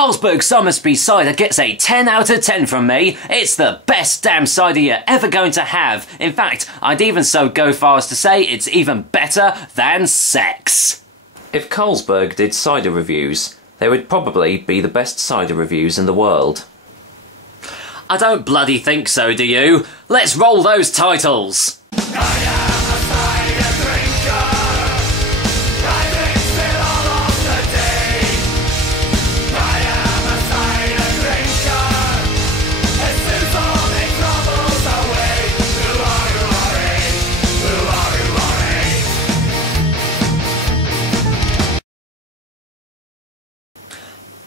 Carlsberg Somersby cider gets a 10 out of 10 from me. It's the best damn cider you're ever going to have. In fact, I'd even so go far as to say it's even better than sex. If Carlsberg did cider reviews, they would probably be the best cider reviews in the world. I don't bloody think so, do you? Let's roll those titles!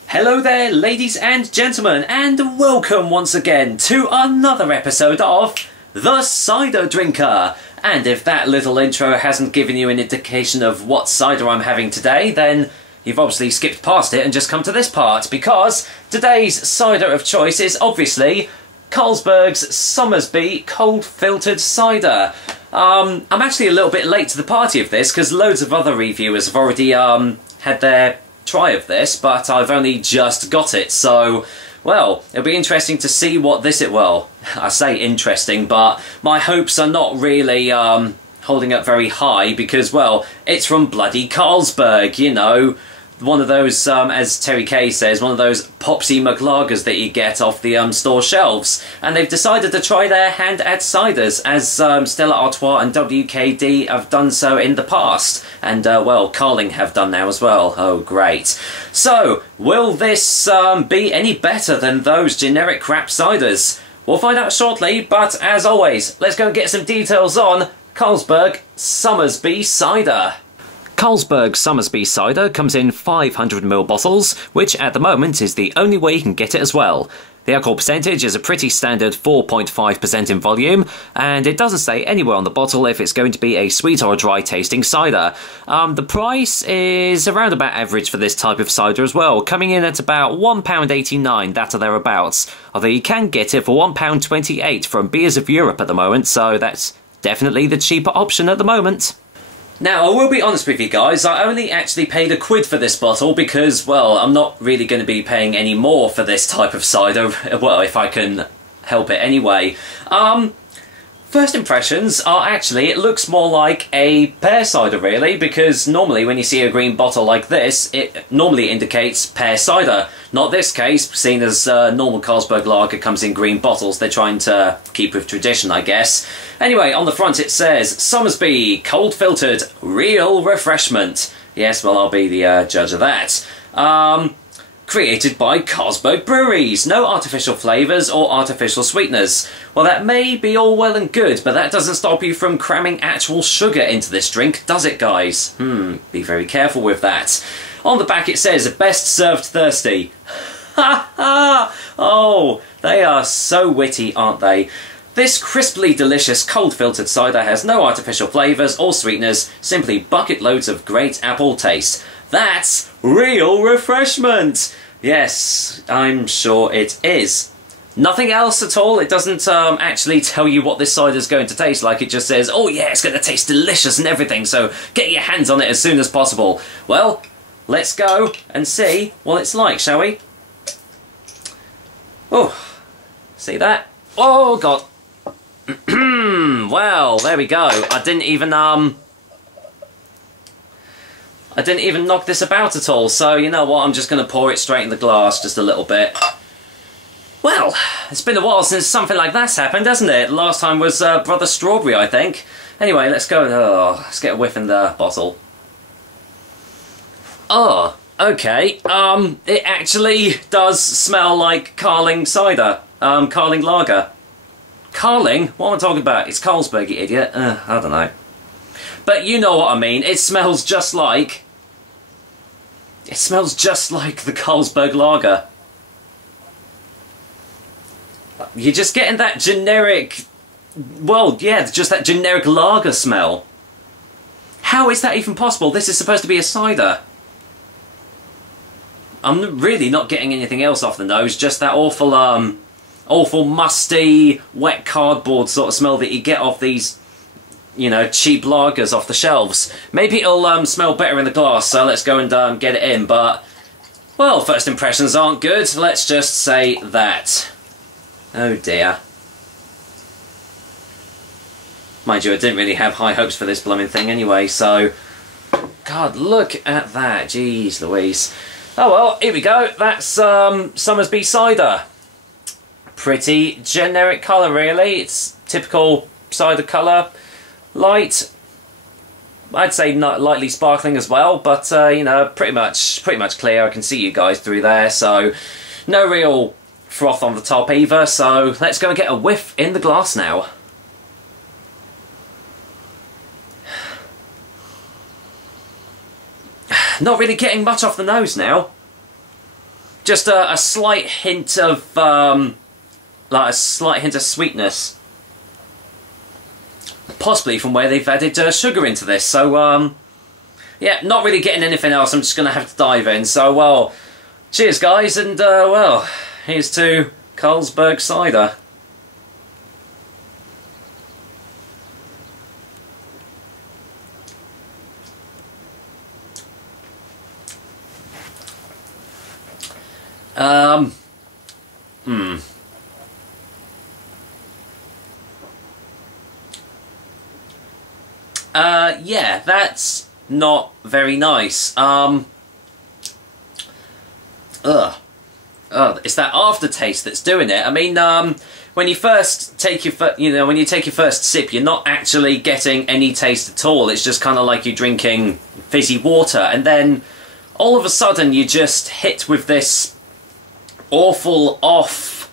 Hello there, ladies and gentlemen, and welcome once again to another episode of The Cider Drinker. And if that little intro hasn't given you an indication of what cider I'm having today, then you've obviously skipped past it and just come to this part, because today's cider of choice is obviously Carlsberg's Somersby cold filtered cider. I'm actually a little bit late to the party of this, because loads of other reviewers have already had their try of this, but I've only just got it, so, well, it'll be interesting to see what this well, I say interesting, but my hopes are not really holding up very high, because, well, it's from bloody Carlsberg, you know, one of those, as Terry Kay says, one of those popsy McLagers that you get off the store shelves. And they've decided to try their hand at ciders, as Stella Artois and WKD have done so in the past. And, well, Carling have done now as well. Oh, great. So, will this be any better than those generic crap ciders? We'll find out shortly, but as always, let's go and get some details on Carlsberg Somersby cider. Carlsberg Somersby cider comes in 500ml bottles, which at the moment is the only way you can get it as well. The alcohol percentage is a pretty standard 4.5% in volume, and it doesn't say anywhere on the bottle if it's going to be a sweet or a dry tasting cider. The price is around about average for this type of cider as well, coming in at about £1.89, that or thereabouts. Although you can get it for £1.28 from Beers of Europe at the moment, so that's definitely the cheaper option at the moment. Now, I will be honest with you guys, I only actually paid £1 for this bottle because, well, I'm not really going to be paying any more for this type of cider, well, if I can help it anyway. First impressions are actually, it looks more like a pear cider really, because normally when you see a green bottle like this, it normally indicates pear cider. Not this case, seeing as normal Carlsberg lager comes in green bottles, they're trying to keep with tradition, I guess. Anyway, on the front it says, Somersby, cold filtered, real refreshment. Yes, well, I'll be the judge of that. Created by Carlsberg Breweries. No artificial flavours or artificial sweeteners. Well, that may be all well and good, but that doesn't stop you from cramming actual sugar into this drink, does it, guys? Be very careful with that. On the back it says, best served thirsty. Ha ha! Oh, they are so witty, aren't they? This crisply delicious cold filtered cider has no artificial flavours or sweeteners, simply bucket loads of great apple taste. That's real refreshment! Yes, I'm sure it is. Nothing else at all? It doesn't actually tell you what this cider is going to taste like. It just says, oh yeah, it's going to taste delicious and everything, so get your hands on it as soon as possible. Well, let's go and see what it's like, shall we? Oh, see that? Oh, God. Well, there we go. I didn't even knock this about at all, so you know what, I'm just going to pour it straight in the glass just a little bit. Well, it's been a while since something like that's happened, hasn't it? Last time was Brother Strawberry, I think. Anyway, let's go, let's get a whiff in the bottle. Oh, okay, it actually does smell like Carling cider, Carling lager. Carling? What am I talking about? It's Carlsberg, you idiot. I don't know. But you know what I mean, it smells just like... It smells just like the Carlsberg lager. You're just getting that generic... Well, yeah, just that generic lager smell. How is that even possible? This is supposed to be a cider. I'm really not getting anything else off the nose, just that awful, awful musty, wet cardboard sort of smell that you get off these, you know, cheap lagers off the shelves. Maybe it'll smell better in the glass, so let's go and get it in, but Well, first impressions aren't good, let's just say that. Oh dear. Mind you, I didn't really have high hopes for this blooming thing anyway, so... God, look at that, jeez Louise. Oh well, here we go, that's Somersby Cider. Pretty generic colour really, it's typical cider colour. Light, I'd say not lightly sparkling as well, but you know, pretty much clear. I can see you guys through there, so no real froth on the top either, so let's go and get a whiff in the glass now. Not really getting much off the nose now. Just a slight hint of like a slight hint of sweetness, possibly from where they've added sugar into this. So yeah, not really getting anything else. I'm just gonna have to dive in. So well, cheers guys, and well, here's to Carlsberg Cider. Yeah, that's not very nice. It's that aftertaste that's doing it. I mean, when you first take your when you take your first sip, you're not actually getting any taste at all. It's just kind of like you're drinking fizzy water, and then all of a sudden you're just hit with this awful off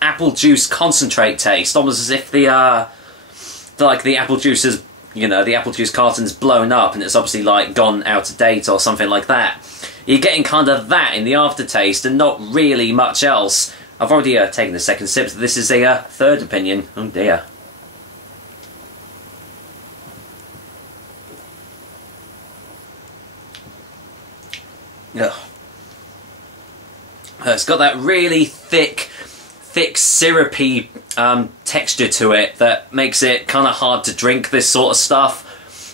apple juice concentrate taste, almost as if the apple juice is, you know, the apple juice carton's blown up and it's obviously like gone out of date or something like that. You're getting kind of that in the aftertaste and not really much else. I've already taken the second sip, so this is a third opinion. Oh dear. Ugh. It's got that really thick syrupy texture to it that makes it kind of hard to drink this sort of stuff.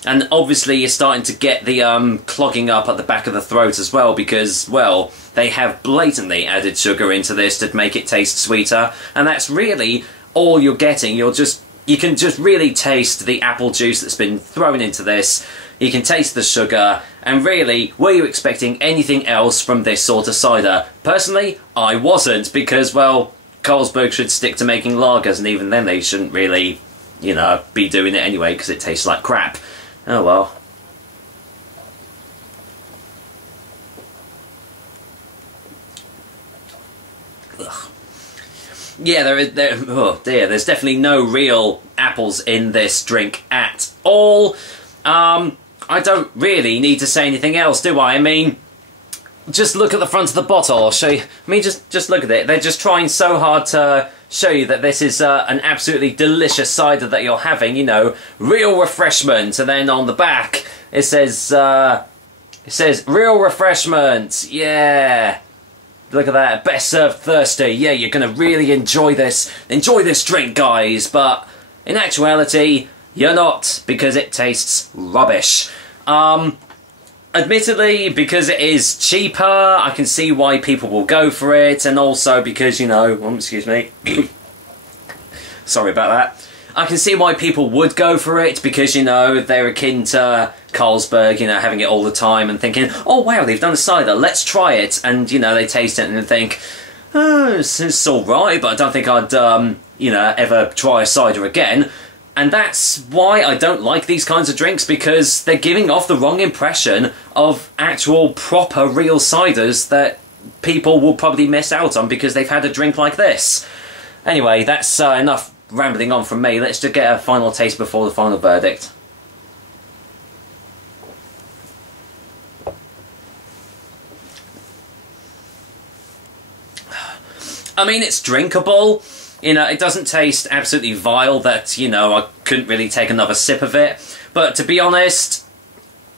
And obviously you're starting to get the clogging up at the back of the throat as well, because, well, they have blatantly added sugar into this to make it taste sweeter, and that's really all you're getting. You can just really taste the apple juice that's been thrown into this. You can taste the sugar, and really, were you expecting anything else from this sort of cider? Personally, I wasn't, because, well, Carlsberg should stick to making lagers, and even then they shouldn't really, you know, be doing it anyway, because it tastes like crap. Oh well. Ugh. Yeah, oh dear, there's definitely no real apples in this drink at all. I don't really need to say anything else, do I? I mean, just look at the front of the bottle, I'll show you. I mean, just look at it. They're just trying so hard to show you that this is an absolutely delicious cider that you're having, you know, real refreshment. And then on the back, it says real refreshment, yeah. Look at that, best served thirsty. Yeah, you're gonna really enjoy this drink, guys. But in actuality, you're not, because it tastes rubbish. Admittedly, because it is cheaper, I can see why people will go for it, and also because, you know, excuse me, sorry about that. I can see why people would go for it, because, you know, they're akin to Carlsberg, you know, having it all the time and thinking, oh wow, they've done a cider, let's try it, and, you know, they taste it and think, oh, it's alright, but I don't think I'd, you know, ever try a cider again. And that's why I don't like these kinds of drinks, because they're giving off the wrong impression of actual proper real ciders that people will probably miss out on because they've had a drink like this. Anyway, that's enough rambling on from me. Let's just get a final taste before the final verdict. I mean, it's drinkable. You know, it doesn't taste absolutely vile that, you know, I couldn't really take another sip of it. But to be honest,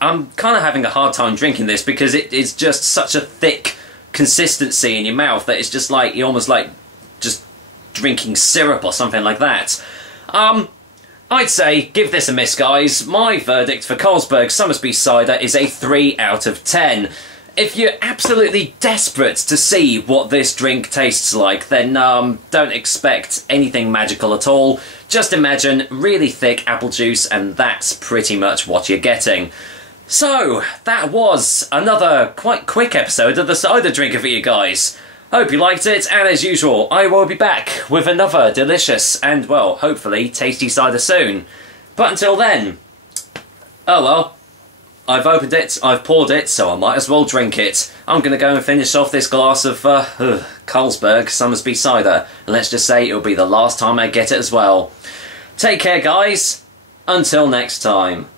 I'm kind of having a hard time drinking this because it is just such a thick consistency in your mouth that it's just like, you're almost like just drinking syrup or something like that. I'd say give this a miss, guys. My verdict for Carlsberg Somersby Cider is a 3 out of 10. if you're absolutely desperate to see what this drink tastes like, then don't expect anything magical at all. Just imagine really thick apple juice, and that's pretty much what you're getting. So, that was another quite quick episode of the Cider Drinker for you guys. Hope you liked it, and as usual, I will be back with another delicious and, well, hopefully tasty cider soon. But until then, oh well, I've opened it, I've poured it, so I might as well drink it. I'm going to go and finish off this glass of Carlsberg Somersby cider, and let's just say it'll be the last time I get it as well. Take care, guys. Until next time.